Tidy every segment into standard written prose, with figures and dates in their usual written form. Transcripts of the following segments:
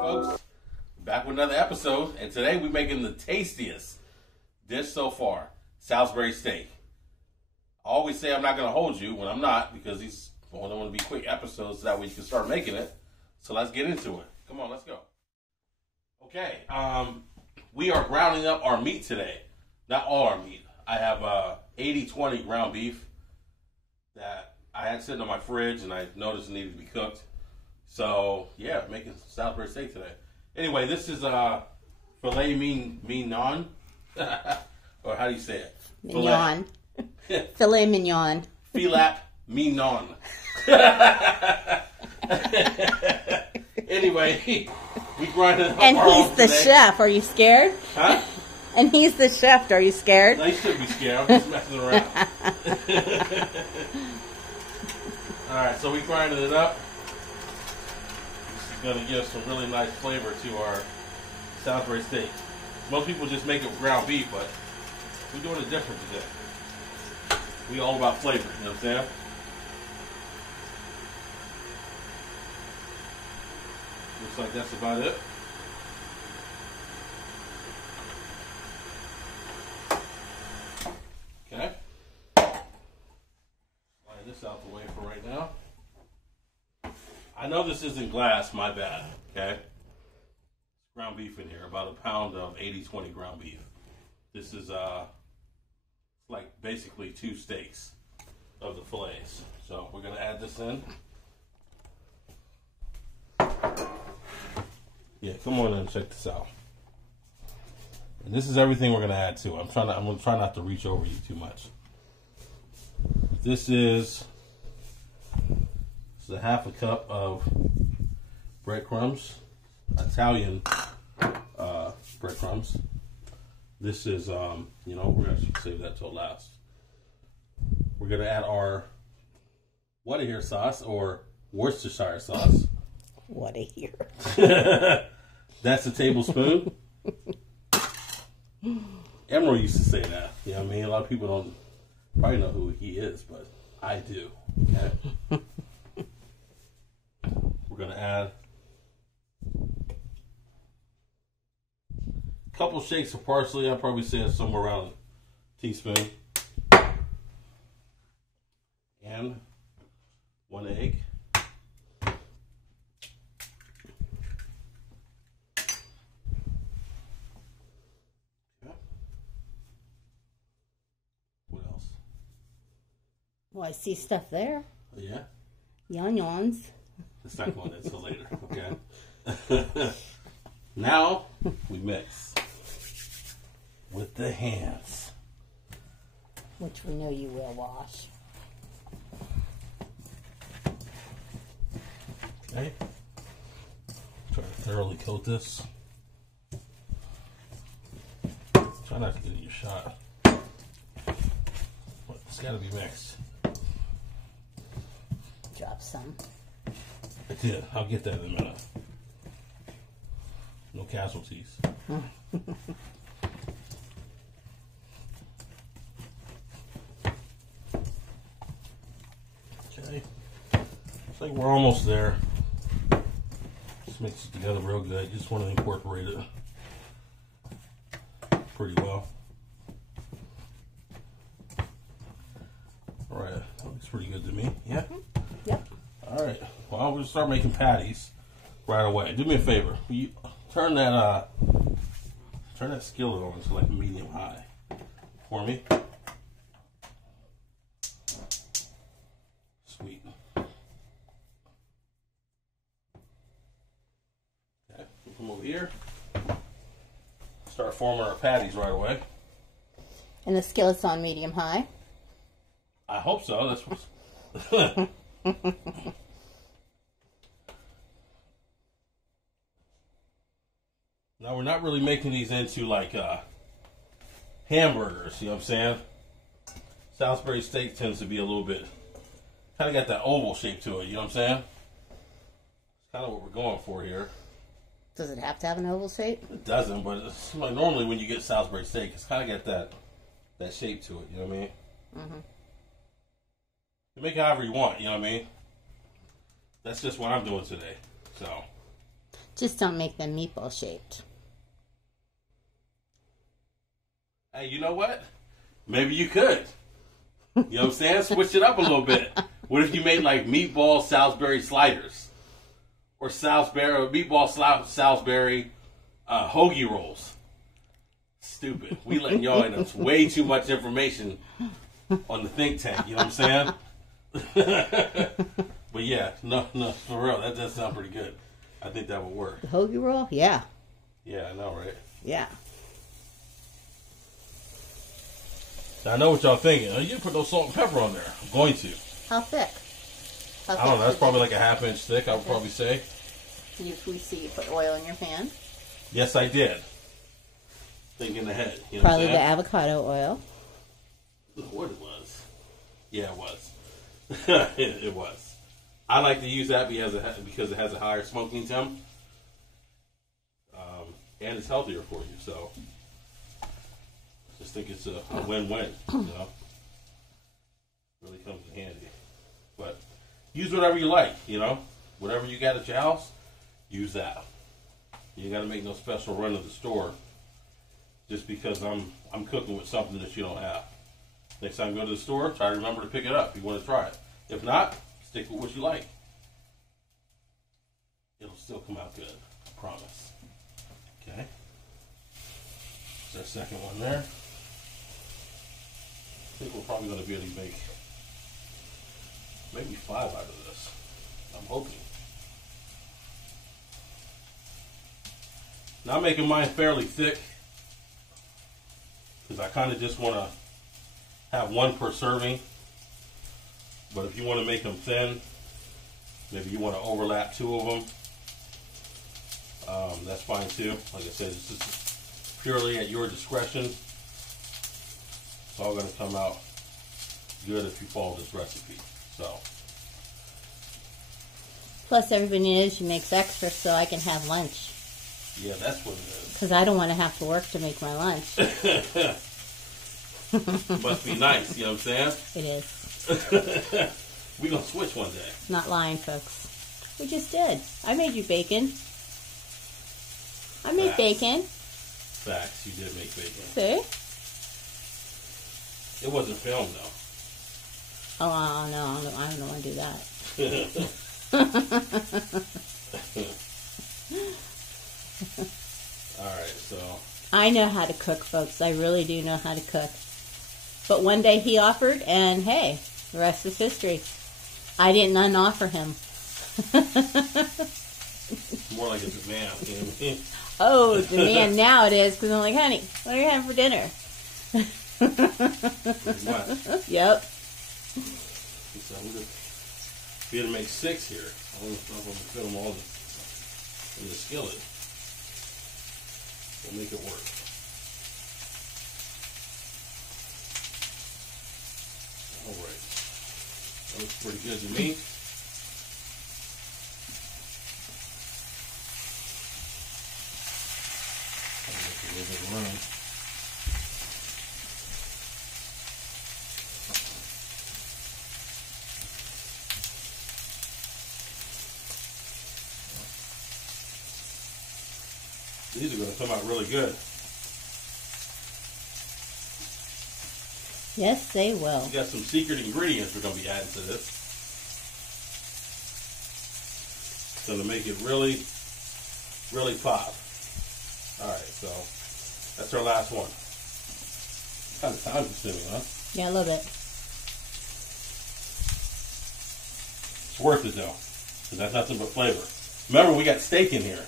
folks, back with another episode, and today we're making the tastiest dish so far, Salisbury steak. I always say I'm not going to hold you when I'm not, because these only want to be quick episodes so that way you can start making it. So let's get into it. Come on, let's go. Okay, we are grounding up our meat today. Not all our meat. I have 80-20 ground beef that I had sitting on my fridge and I noticed it needed to be cooked. So, yeah, making Salisbury steak today. Anyway, this is filet mignon. Or how do you say it? Mignon. Filet mignon. Filet mignon. Anyway, we grinded up And our he's own the today. chef. Are you scared? Huh? And he's the chef. Are you scared? No, you shouldn't be scared. I'm just messing around. Alright, so we grinded it up. This is going to give some really nice flavor to our Salisbury steak. Most people just make it with ground beef, but we're doing it different today. We all about flavor, you know what I'm saying? Looks like that's about it. Okay. Slide this out the way for right now. I know this isn't glass, my bad, okay? Ground beef in here, about a pound of 80-20 ground beef. This is like basically 2 steaks of the fillets. So we're gonna add this in. Yeah, come on and check this out. And this is everything we're gonna add to. I'm gonna try not to reach over you too much. This is a half a cup of breadcrumbs, Italian breadcrumbs. This is, you know, we're gonna save that till last. We're gonna add our Whataburger sauce or Worcestershire sauce. What a year. That's a tablespoon. Emerald used to say that. You know what I mean? A lot of people don't probably know who he is, but I do. Okay. We're going to add a couple shakes of parsley. I'd probably say it's somewhere around a teaspoon. And 1 egg. Well, I see stuff there. Yeah? Yons. It's not going until later, okay? Now, we mix with the hands. Which we know you will wash. Okay. Try to thoroughly coat this. Try not to get in your shot. But it's got to be mixed. Drop some. I did. I'll get that in a minute. No casualties. Okay. Looks like we're almost there. Just mix it together real good. Just want to incorporate it pretty well. All right. That looks pretty good to me. Yeah? Yep. All right. Well, I'm going to start making patties right away. Do me a favor. You turn that skillet on to like medium high for me. Sweet. Okay. We'll come over here. Start forming our patties right away. And the skillet's on medium high. I hope so. That's what. Now, we're not really making these into like hamburgers, you know what I'm saying? Salisbury steak tends to be a little bit, kind of got that oval shape to it, you know what I'm saying? It's kind of what we're going for here. Does it have to have an oval shape? It doesn't, but it's like normally when you get Salisbury steak, it's kind of got that shape to it, you know what I mean? Mm-hmm. You make it however you want, you know what I mean? That's just what I'm doing today, so. Just don't make them meatball shaped. Hey, you know what? Maybe you could. You know what I'm saying? Switch it up a little bit. What if you made like meatball Salisbury sliders? Or Salisbury hoagie rolls? Stupid. We letting y'all in us way too much information on the think tank. You know what I'm saying? But yeah, no, for real. That does sound pretty good. I think that would work. The hoagie roll? Yeah. Yeah, I know, right? Yeah. Now, I know what y'all thinking. Oh, you put no salt and pepper on there. I'm going to. How thick? I don't know. That's probably like a ½ inch thick, I would probably say. We see you put oil in your pan. Yes, I did. Thinking ahead. You know Probably what the I'm avocado oil. saying? What it was. Yeah, it was. It was. I like to use that because it has a higher smoking temp. And it's healthier for you, so just think it's a win-win, you know. Really comes in handy. But use whatever you like, you know. Whatever you got at your house, use that. You ain't got to make no special run to the store just because I'm cooking with something that you don't have. Next time you go to the store, try to remember to pick it up if you want to try it. If not, stick with what you like. It'll still come out good, I promise. Okay. There's our second one there. I think we're probably going to be able to make maybe 5 out of this. I'm hoping. Now I'm making mine fairly thick because I kind of just want to have one per serving. But if you want to make them thin, maybe you want to overlap 2 of them. That's fine too. Like I said, it's just purely at your discretion. It's all going to come out good if you follow this recipe. So. Plus, everybody knows she makes extra so I can have lunch. Yeah, that's what it is. Because I don't want to have to work to make my lunch. Must be nice, you know what I'm saying? It is. We're going to switch one day. Not lying, folks. We just did. I made you bacon. I made bacon. Facts, you did make bacon. See? It wasn't filmed, though. Oh, no, I don't want to do that. Alright, so. I know how to cook, folks. I really do know how to cook. But one day he offered, and hey, the rest is history. I didn't unoffer him. More like a demand. You know what I mean? Oh, demand now it is, because I'm like, honey, what are you having for dinner? Pretty much. Yep. So we're going to make 6 here. I don't know if I'm going to fit them all in the skillet. We'll make it work. Alright. That looks pretty good to me. I'll make a little bit of room. These are going to come out really good. Yes, they will. We got some secret ingredients we're going to be adding to this. So to make it really, really pop. Alright, so that's our last one. Kind of time consuming, huh? Yeah, a little bit. It's worth it though. Because that's nothing but flavor. Remember, we got steak in here.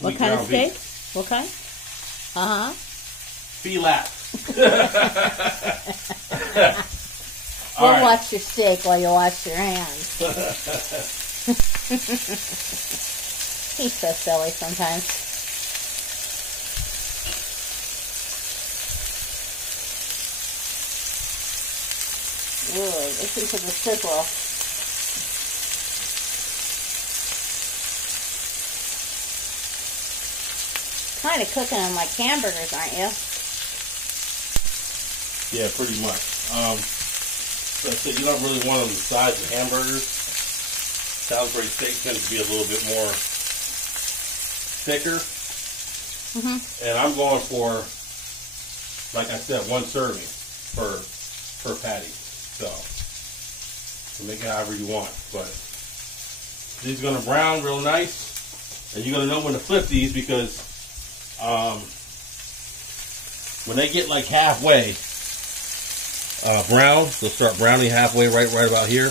What kind of steak? What kind? Uh-huh. Filet. We'll right. watch your steak while you wash your hands. He's so silly sometimes. Ooh, listen to the sizzle. Kind of cooking them like hamburgers, aren't you? Yeah, pretty much. So you don't really want them the size of hamburgers. Salisbury steak tends to be a little bit more thicker. And I'm going for, like I said, 1 serving per patty. So make it however you want. But these are going to brown real nice. And you're going to know when to flip these because when they get like halfway brown, they'll start browning halfway right about here.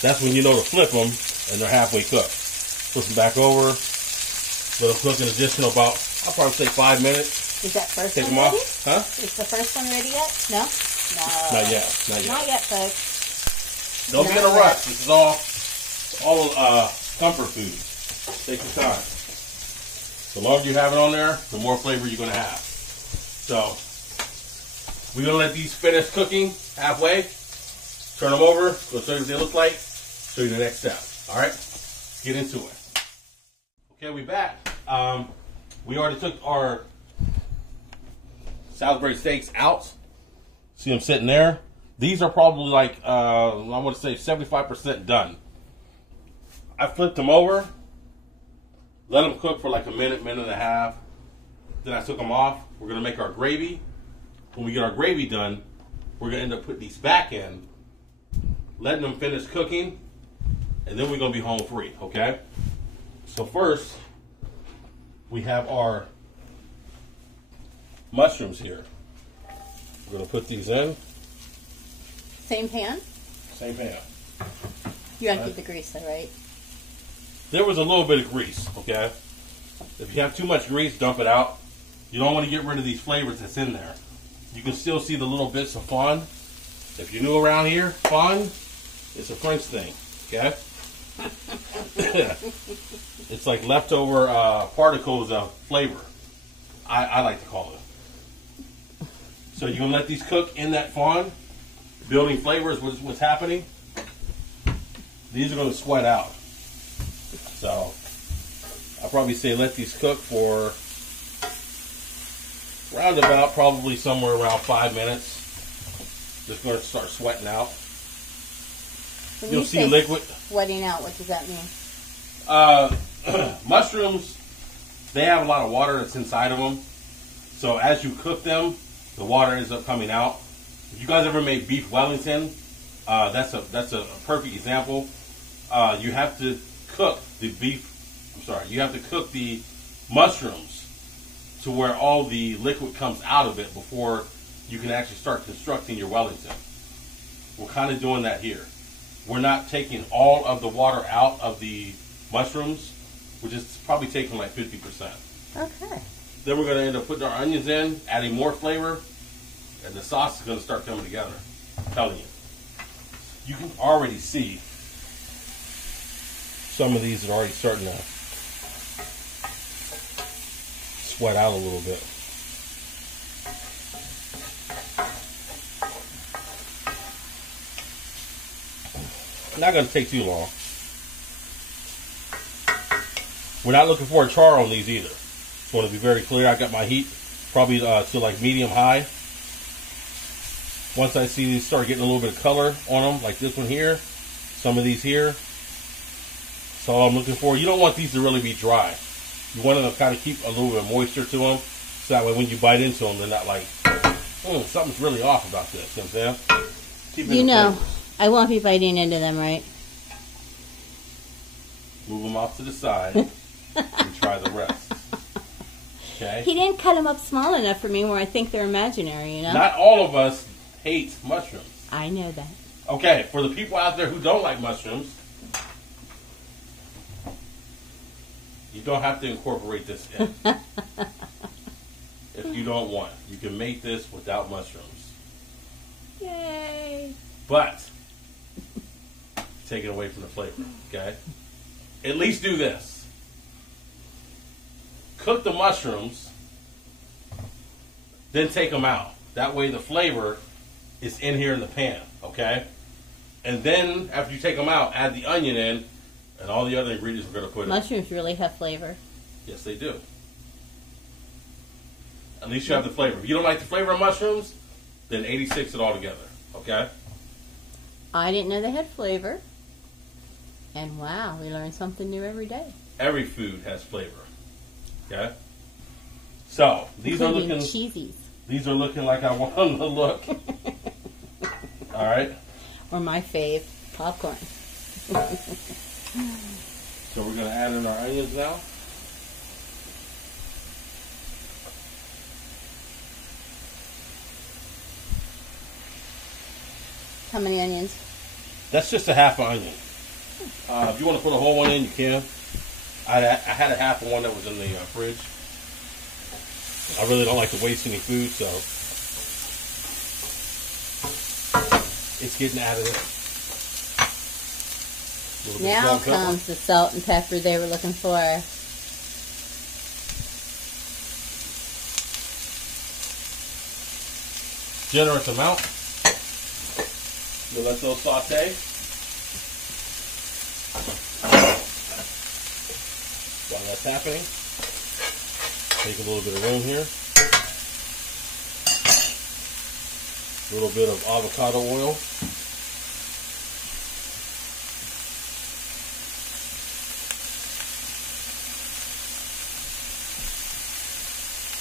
That's when you know to flip them and they're halfway cooked. Flip them back over. Let them cook an additional about, I'll probably say 5 minutes. Is that first Take one them ready? off. Huh? Is the first one ready yet? No? No. Not yet. Not yet. Not yet, folks. Don't be in a rush. This is all comfort food. Take your time. The longer you have it on there, the more flavor you're going to have. So, we're going to let these finish cooking halfway. Turn them over. Go show you what they look like. Show you the next step. All right? Let's get into it. Okay, we back. We already took our Salisbury steaks out. See them sitting there? These are probably like, I want to say 75% done. I flipped them over. Let them cook for like a minute, minute and a half. Then I took them off. We're going to make our gravy. When we get our gravy done, we're going to end up putting these back in, letting them finish cooking, and then we're going to be home free, okay? So first, we have our mushrooms here. We're going to put these in. Same pan? Same pan. You don't keep the grease though, right? There was a little bit of grease, okay? If you have too much grease, dump it out. You don't want to get rid of these flavors that's in there. You can still see the little bits of fond. If you're new around here, fond, it's a French thing, okay? It's like leftover particles of flavor, I like to call it. So you're going to let these cook in that fond, building flavors, what's happening. These are going to sweat out. So I'll probably say let these cook for roundabout, probably somewhere around 5 minutes. Just going to start sweating out. When You'll you see say liquid. sweating out, what does that mean? Mushrooms, they have a lot of water that's inside of them. So as you cook them, the water ends up coming out. If you guys ever made beef Wellington, that's a perfect example. You have to cook the you have to cook the mushrooms to where all the liquid comes out of it before you can actually start constructing your Wellington. We're kind of doing that here. We're not taking all of the water out of the mushrooms. We're just probably taking like 50%. Okay. Then we're going to end up putting our onions in, adding more flavor, and the sauce is going to start coming together. I'm telling you. You can already see some of these are already starting to sweat out a little bit. Not going to take too long. We're not looking for a char on these either. Just want to be very clear. I got my heat probably to like medium high. Once I see these start getting a little bit of color on them, like this one here, some of these here, that's all I'm looking for. You don't want these to really be dry. You want them to kind of keep a little bit of moisture to them, so that way when you bite into them, they're not like, something's really off about this. You know what I'm saying? Keep You know, I won't be biting into them, right? Move them off to the side and try the rest. Okay? He didn't cut them up small enough for me where I think they're imaginary, you know? Not all of us hate mushrooms. I know that. Okay, for the people out there who don't like mushrooms, you don't have to incorporate this in. If you don't want. You can make this without mushrooms. Yay! But take it away from the flavor, okay? At least do this. Cook the mushrooms, then take them out. That way the flavor is in here in the pan, okay? And then after you take them out, add the onion in and all the other ingredients we're going to put in. Mushrooms really have flavor. Yes, they do. At least you have the flavor. If you don't like the flavor of mushrooms, then 86 it all together, okay? I didn't know they had flavor. And wow, we learn something new every day. Every food has flavor. Okay. So these are Including looking cheesies. These are looking like I want them to look. All right. Or my fave, popcorn. So we're gonna add in our onions now. How many onions? That's just a half an onion. If you want to put a whole one in, you can. I had a half of one that was in the fridge. I really don't like to waste any food, so it's getting added in. Now comes the salt and pepper they were looking for. Generous amount. We'll let those saute. While that's happening, take a little bit of room here. A little bit of avocado oil.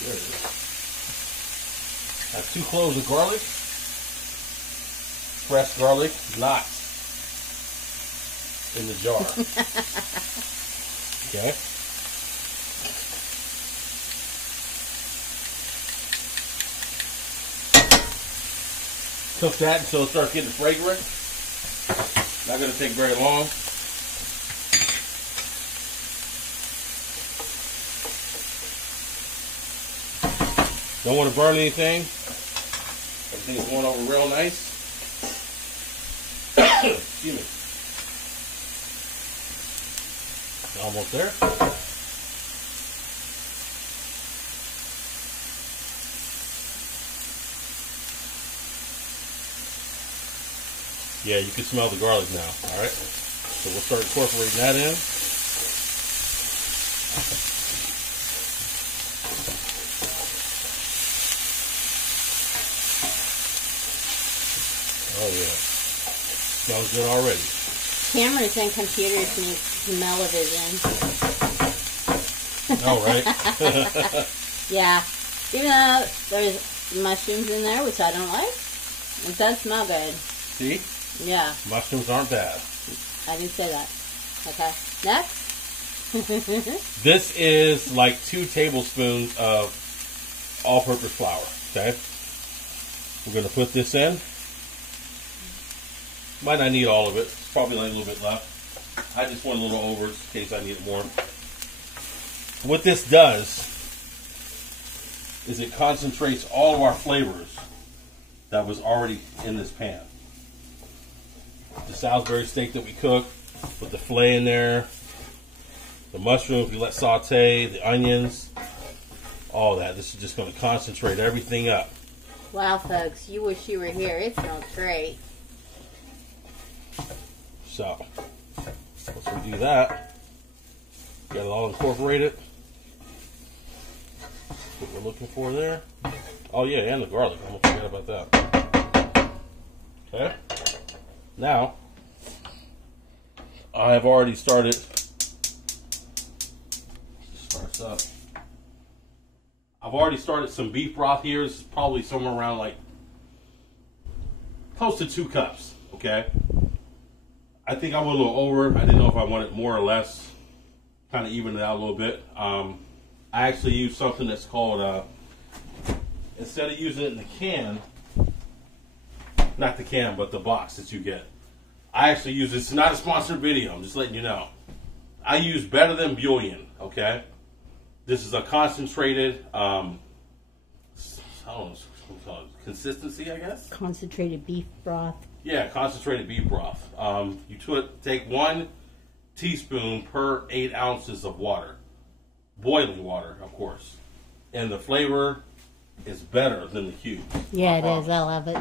There it is. Have 2 cloves of garlic. Fresh garlic, not in the jar. Okay. Cook that until it starts getting fragrant. Not going to take very long. Don't want to burn anything. Everything's going over real nice. Excuse me. Almost there. Yeah, you can smell the garlic now. All right. So we'll start incorporating that in. Oh yeah. Smells good already. Cameras and computers need smell-o-vision. All right. Yeah. Even though there's mushrooms in there, which I don't like, it does smell good. See? Yeah. Mushrooms aren't bad. I didn't say that. Okay. Next. This is like 2 tablespoons of all-purpose flour. Okay? We're going to put this in. Might not need all of it. Probably like a little bit left. I just want a little over in case I need it more. What this does is it concentrates all of our flavors that was already in this pan. The Salisbury steak that we cooked, with the filet in there, the mushrooms we let saute, the onions, all that. This is just going to concentrate everything up. Wow, folks, you wish you were here. It smells great. So, once we do that, got it all incorporated. What we're looking for there. Oh yeah, and the garlic. I'm gonna forget about that. Okay. Now, I have already started. Starts up. I've already started some beef broth here. This is probably somewhere around like close to 2 cups. Okay. I think I went a little over. I didn't know if I wanted more or less. Kind of even it out a little bit. I actually use something that's called, instead of using it in the can, not the can, but the box that you get. I actually use this. It's not a sponsored video. I'm just letting you know. I use Better Than Bouillon, okay? This is a concentrated, I don't know, what we call it, consistency, I guess? Concentrated beef broth. Yeah, concentrated beef broth. You take 1 teaspoon per 8 ounces of water. Boiling water, of course. And the flavor is better than the cubes. Yeah, it is. I love it.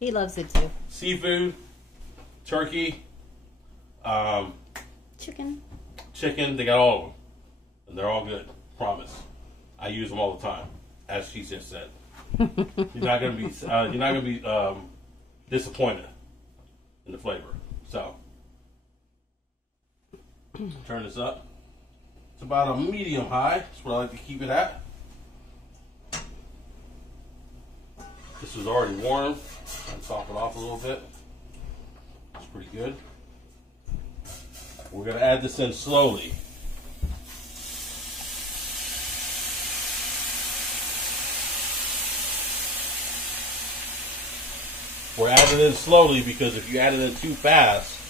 He loves it too. Seafood, turkey, chicken, they got all of them. And they're all good. Promise. I use them all the time, as she just said. You're not gonna be disappointed in the flavor. So turn this up It's about a medium high. That's what I like to keep it at. This is already warm. I'll top it off a little bit. It's pretty good. We're going to add this in slowly. We're adding it in slowly because if you add it in too fast,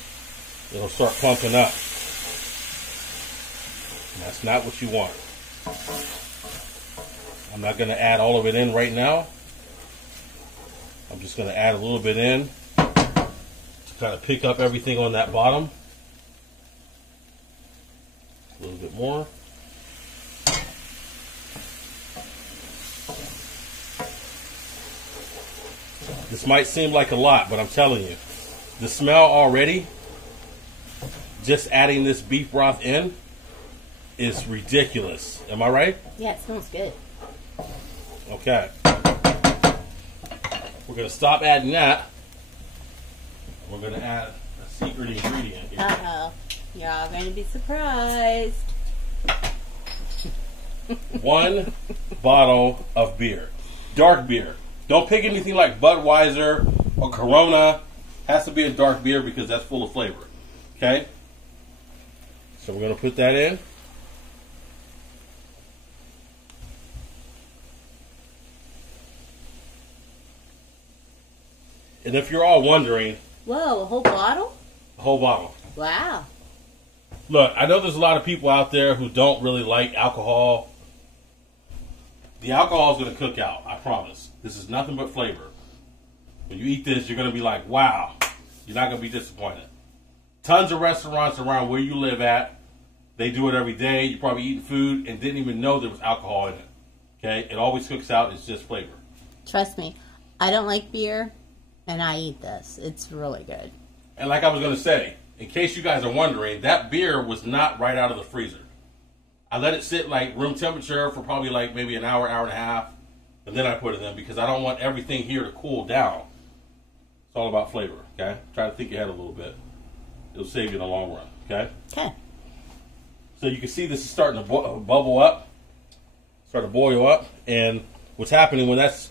it'll start pumping up. And that's not what you want. I'm not going to add all of it in right now. I'm just going to add a little bit in to kind of pick up everything on that bottom. A little bit more. This might seem like a lot, but I'm telling you, the smell already, just adding this beef broth in, is ridiculous. Am I right? Yeah, it smells good. Okay. We're going to stop adding that. We're going to add a secret ingredient here. Uh-oh. You're all going to be surprised. 1 bottle of beer. Dark beer. Don't pick anything like Budweiser or Corona. Has to be a dark beer because that's full of flavor. Okay? So we're going to put that in. And if you're all wondering... Whoa, a whole bottle? A whole bottle. Wow. Look, I know there's a lot of people out there who don't really like alcohol. The alcohol is going to cook out, I promise. This is nothing but flavor. When you eat this, you're going to be like, wow. You're not going to be disappointed. Tons of restaurants around where you live at, they do it every day. You're probably eating food and didn't even know there was alcohol in it. Okay? It always cooks out. It's just flavor. Trust me, I don't like beer, and I eat this. It's really good. And like I was going to say, in case you guys are wondering, that beer was not right out of the freezer. I let it sit like room temperature for probably like maybe an hour, hour and a half, and then I put it in because I don't want everything here to cool down. It's all about flavor, okay? Try to think ahead a little bit. It'll save you in the long run, okay? Okay. So you can see this is starting to bubble up, start to boil up, and what's happening when it's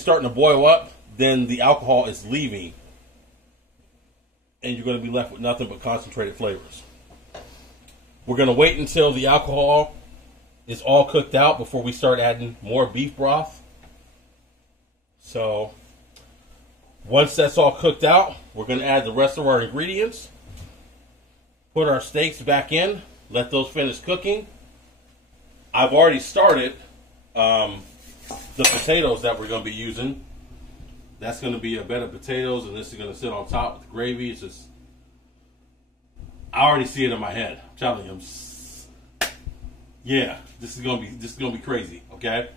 starting to boil up, then the alcohol is leaving, and you're going to be left with nothing but concentrated flavors. We're going to wait until the alcohol is all cooked out before we start adding more beef broth. So once that's all cooked out, we're going to add the rest of our ingredients, put our steaks back in, let those finish cooking. I've already started the potatoes that we're going to be using. That's going to be a bed of potatoes, and this is going to sit on top with the gravy. It's just, I already see it in my head. I'm telling you, yeah, this is gonna be crazy. Okay,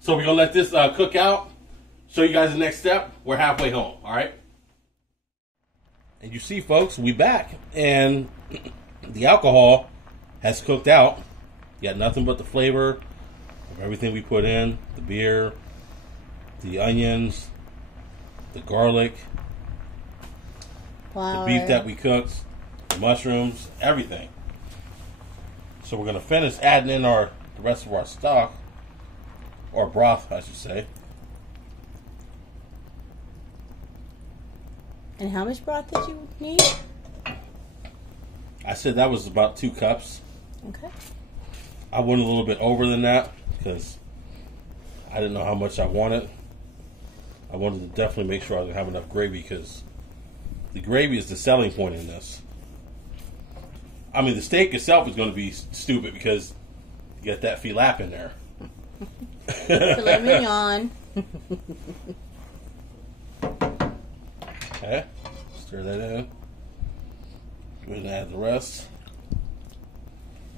so we're gonna let this cook out. Show you guys the next step. We're halfway home. All right, and you see, folks, we back, and the alcohol has cooked out. You got nothing but the flavor of everything we put in: the beer, the onions, the garlic, Flour. the beef that we cooked, the mushrooms, everything. So we're going to finish adding in the rest of our stock, or broth, I should say. And how much broth did you need? I said that was about 2 cups. Okay. I went a little bit over than that because I didn't know how much I wanted. I wanted to definitely make sure I was going to have enough gravy because the gravy is the selling point in this. I mean, the steak itself is going to be stupid because you got that filet in there. Filet mignon. Okay, stir that in. Go ahead and add the rest.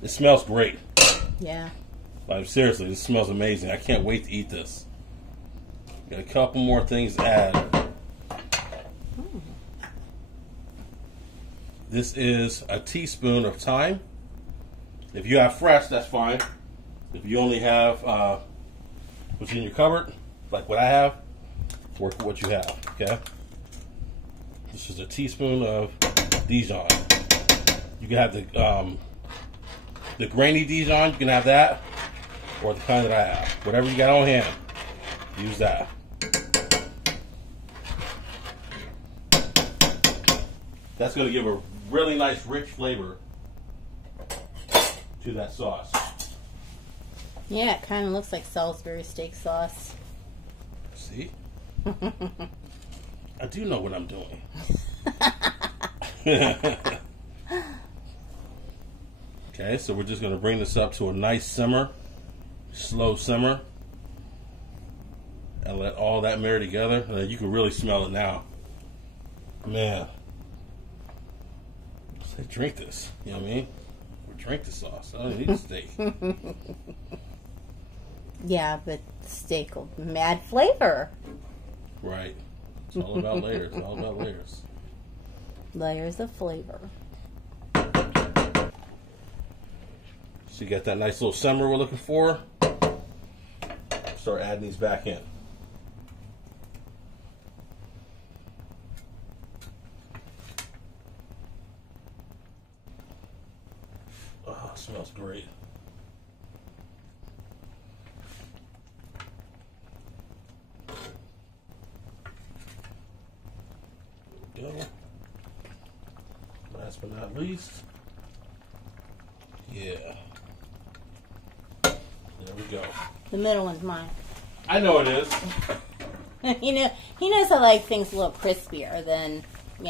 It smells great. Yeah. Like, seriously, this smells amazing. I can't wait to eat this. Got a couple more things to add. This is a teaspoon of thyme. If you have fresh, that's fine. If you only have what's in your cupboard, like what I have, work with what you have, okay? This is a teaspoon of Dijon. You can have the the grainy Dijon, you can have that, or the kind that I have. Whatever you got on hand, use that. That's going to give a really nice, rich flavor to that sauce. Yeah, it kind of looks like Salisbury steak sauce. See? I do know what I'm doing. Okay, so we're just going to bring this up to a nice simmer, slow simmer, and let all that marry together. You can really smell it now. Man. Say, drink this. You know what I mean? Or drink the sauce. I don't need a steak. Yeah, but the steak will mad flavor. Right. It's all about layers. It's all about layers. Layers of flavor. So you got that nice little simmer we're looking for. Start adding these back in. Oh, it smells great. There we go. Last but not least. Yeah. There we go. The middle one's mine. I know it is. He knows I like things a little crispier than,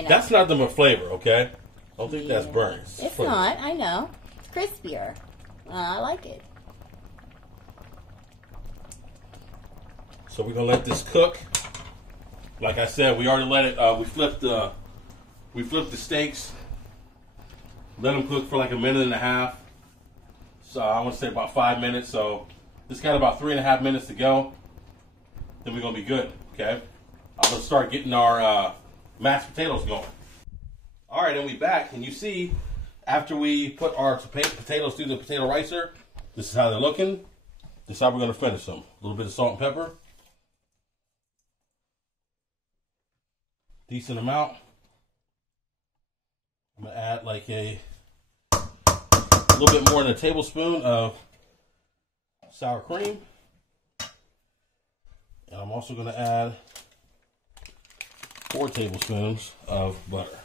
That's not the flavor, okay? I don't think that's burnt. It's not. I know. It's crispier. I like it. So we're gonna let this cook. Like I said, we already let it. We flipped the steaks. Let them cook for like a minute and a half. So I want to say about 5 minutes. So this got about 3.5 minutes to go. Then we're gonna be good. Okay. I'm gonna start getting our mashed potatoes going. All right, and we back, and you see, after we put our potatoes through the potato ricer, this is how they're looking. This is how we're gonna finish them. A little bit of salt and pepper. Decent amount. I'm gonna add like a little bit more than a tablespoon of sour cream. And I'm also gonna add 4 tablespoons of butter.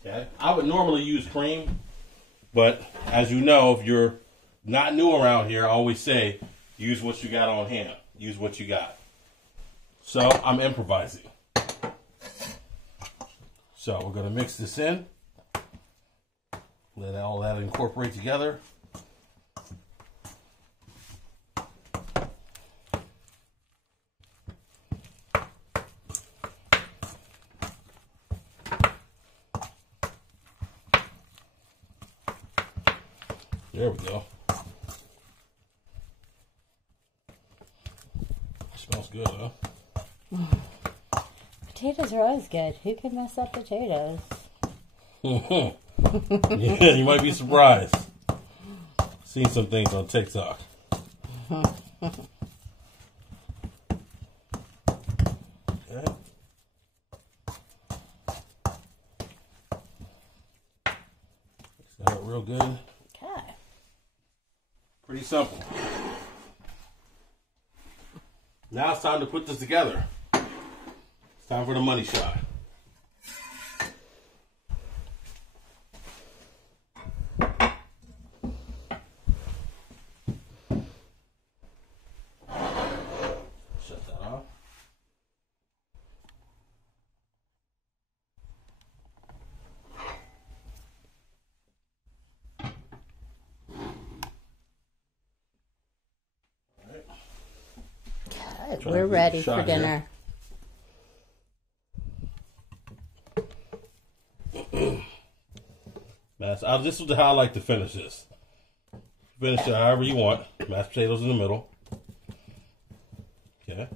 Okay. I would normally use cream, but as you know, if you're not new around here, I always say use what you got on hand. Use what you got. So I'm improvising. So we're gonna mix this in. Let all that incorporate together. There we go. Smells good, huh? Potatoes are always good. Who can mess up potatoes? Yeah, you might be surprised. Seen some things on TikTok. Okay. Mix that up real good. Okay. Pretty simple. Now it's time to put this together. It's time for the money shot. Shut that off. Okay, we're ready for dinner. This is how I like to finish this. Finish it however you want. Mashed potatoes in the middle. Okay.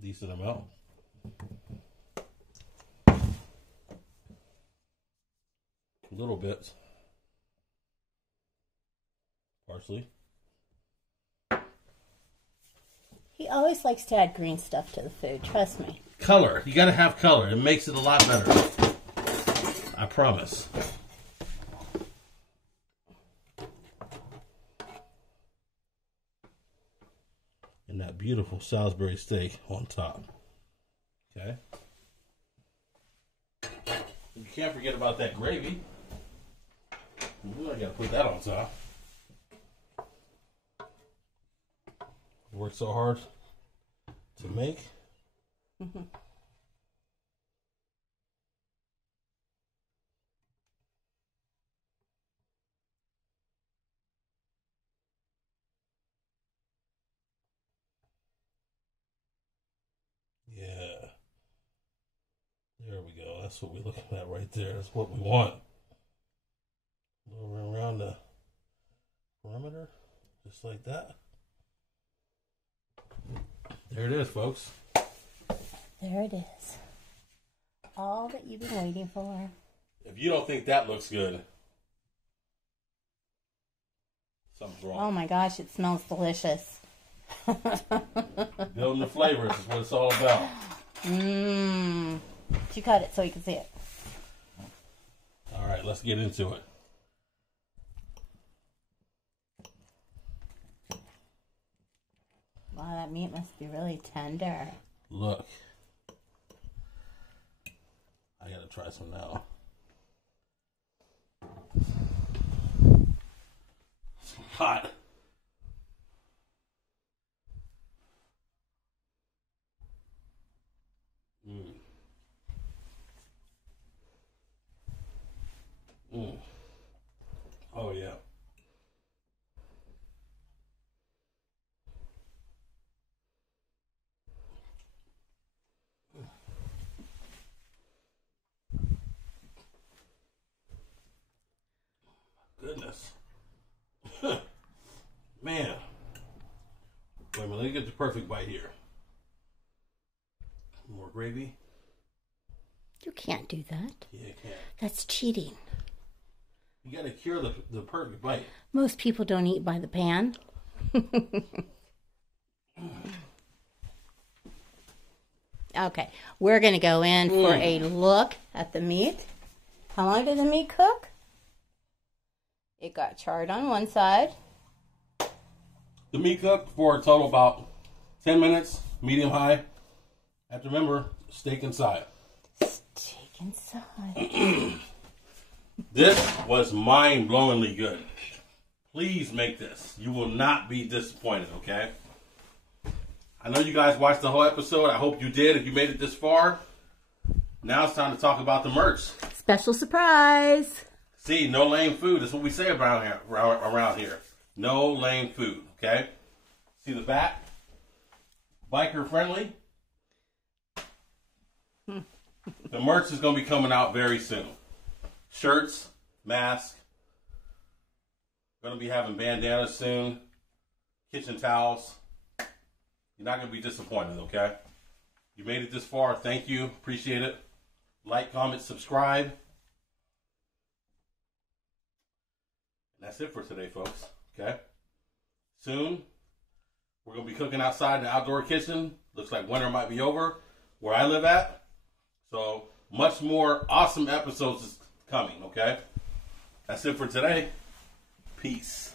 Decent amount. Little bits. Parsley. He always likes to add green stuff to the food. Trust me. Color. You gotta have color. It makes it a lot better. I promise. that beautiful Salisbury steak on top. Okay. You can't forget about that gravy. I gotta put that on top. Worked so hard to make. Yeah. There we go. That's what we're looking at right there. That's what we want. Around the perimeter, just like that. There it is, folks. There it is. All that you've been waiting for. If you don't think that looks good, something's wrong. Oh my gosh, it smells delicious. Building the flavors is what it's all about. Mmm. You cut it so you can see it. All right, let's get into it. Wow, that meat must be really tender. Look. I gotta try some now. It's hot. Oh yeah. Goodness. Man. Wait a minute, let me get the perfect bite here. More gravy. You can't do that. Yeah, I can. That's cheating. You gotta cure the perfect bite. Most people don't eat by the pan. Okay, we're going to go in for a look at the meat. How long did the meat cook? It got charred on one side. The meat cooked for a total about 10 minutes, medium high. Have to remember, steak inside. Steak inside. This was mind-blowingly good. Please make this. You will not be disappointed, okay? I know you guys watched the whole episode. I hope you did. If you made it this far, now it's time to talk about the merch. Special surprise. See, no lame food. That's what we say around here. No lame food, okay? See the back? Biker friendly. The merch is going to be coming out very soon. Shirts, masks. Going to be having bandanas soon. Kitchen towels. You're not going to be disappointed, okay? You made it this far. Thank you. Appreciate it. Like, comment, subscribe. And that's it for today, folks. Okay? Soon, we're going to be cooking outside in the outdoor kitchen. Looks like winter might be over where I live at. So, much more awesome episodes is coming, okay? That's it for today. Peace.